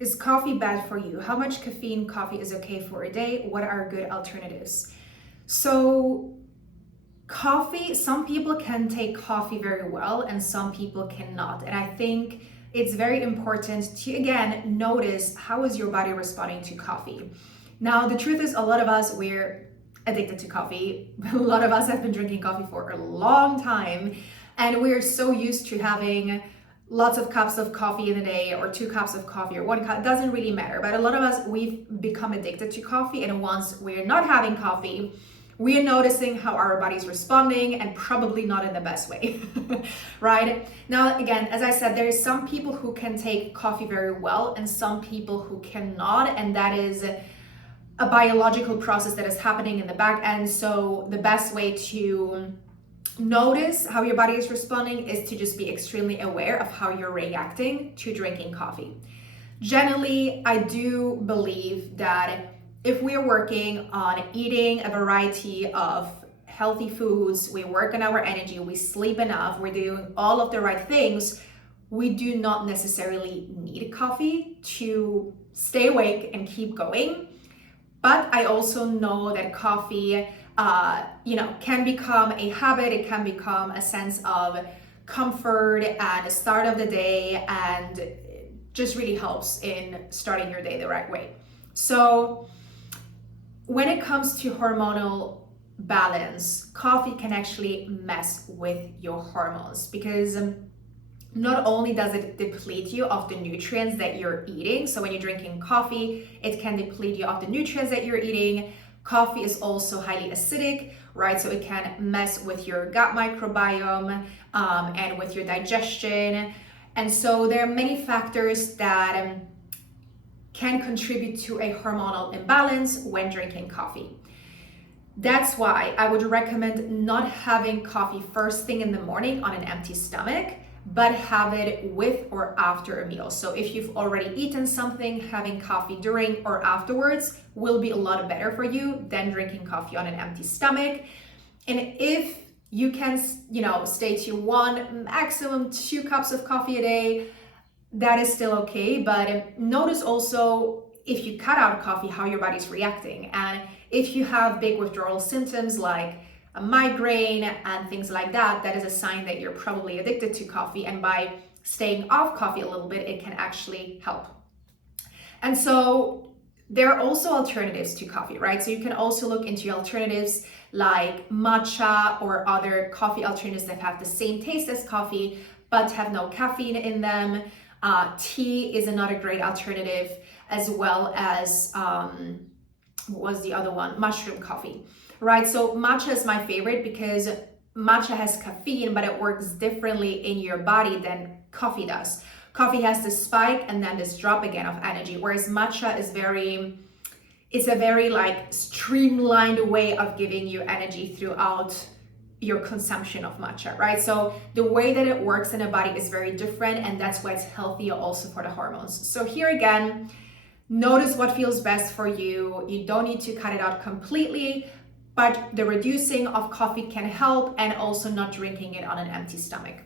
Is coffee bad for you? How much caffeine coffee is okay for a day? What are good alternatives? So coffee, some people can take coffee very well and some people cannot. And I think it's very important to, again, notice how is your body responding to coffee. Now, the truth is a lot of us, we're addicted to coffee. A lot of us have been drinking coffee for a long time, and we're so used to having lots of cups of coffee in a day, or 2 cups of coffee, or 1 cup. It doesn't really matter. But a lot of us, we've become addicted to coffee, and once we're not having coffee, we are noticing how our body's responding, and probably not in the best way, right? Now, again, as I said, there is some people who can take coffee very well and some people who cannot, and that is a biological process that is happening in the back end. So the best way to notice how your body is responding is to just be extremely aware of how you're reacting to drinking coffee. Generally, I do believe that if we're working on eating a variety of healthy foods, we work on our energy, we sleep enough, we're doing all of the right things, we do not necessarily need coffee to stay awake and keep going. But I also know that coffee, can become a habit. It can become a sense of comfort at the start of the day, and just really helps in starting your day the right way. So when it comes to hormonal balance, coffee can actually mess with your hormones, because not only does it deplete you of the nutrients that you're eating. So when you're drinking coffee, it can deplete you of the nutrients that you're eating. Coffee is also highly acidic, right? So it can mess with your gut microbiome and with your digestion. And so there are many factors that can contribute to a hormonal imbalance when drinking coffee. That's why I would recommend not having coffee first thing in the morning on an empty stomach, but have it with or after a meal. So if you've already eaten something, having coffee during or afterwards will be a lot better for you than drinking coffee on an empty stomach. And if you can, stay to 1, maximum 2 cups of coffee a day, that is still okay. But notice also, if you cut out coffee, how your body's reacting. And if you have big withdrawal symptoms like a migraine and things like that, that is a sign that you're probably addicted to coffee. And by staying off coffee a little bit, it can actually help. And so there are also alternatives to coffee, right? So you can also look into alternatives like matcha or other coffee alternatives that have the same taste as coffee, but have no caffeine in them. Tea is another great alternative, as well as, what was the other one? Mushroom coffee. Right, so matcha is my favorite because matcha has caffeine, but it works differently in your body than coffee does. Coffee has this spike and then this drop again of energy, whereas matcha is it's a very like streamlined way of giving you energy throughout your consumption of matcha, right? So the way that it works in the body is very different, and that's why it's healthier also for the hormones. So here again, notice what feels best for you. You don't need to cut it out completely, but the reducing of coffee can help, and also not drinking it on an empty stomach.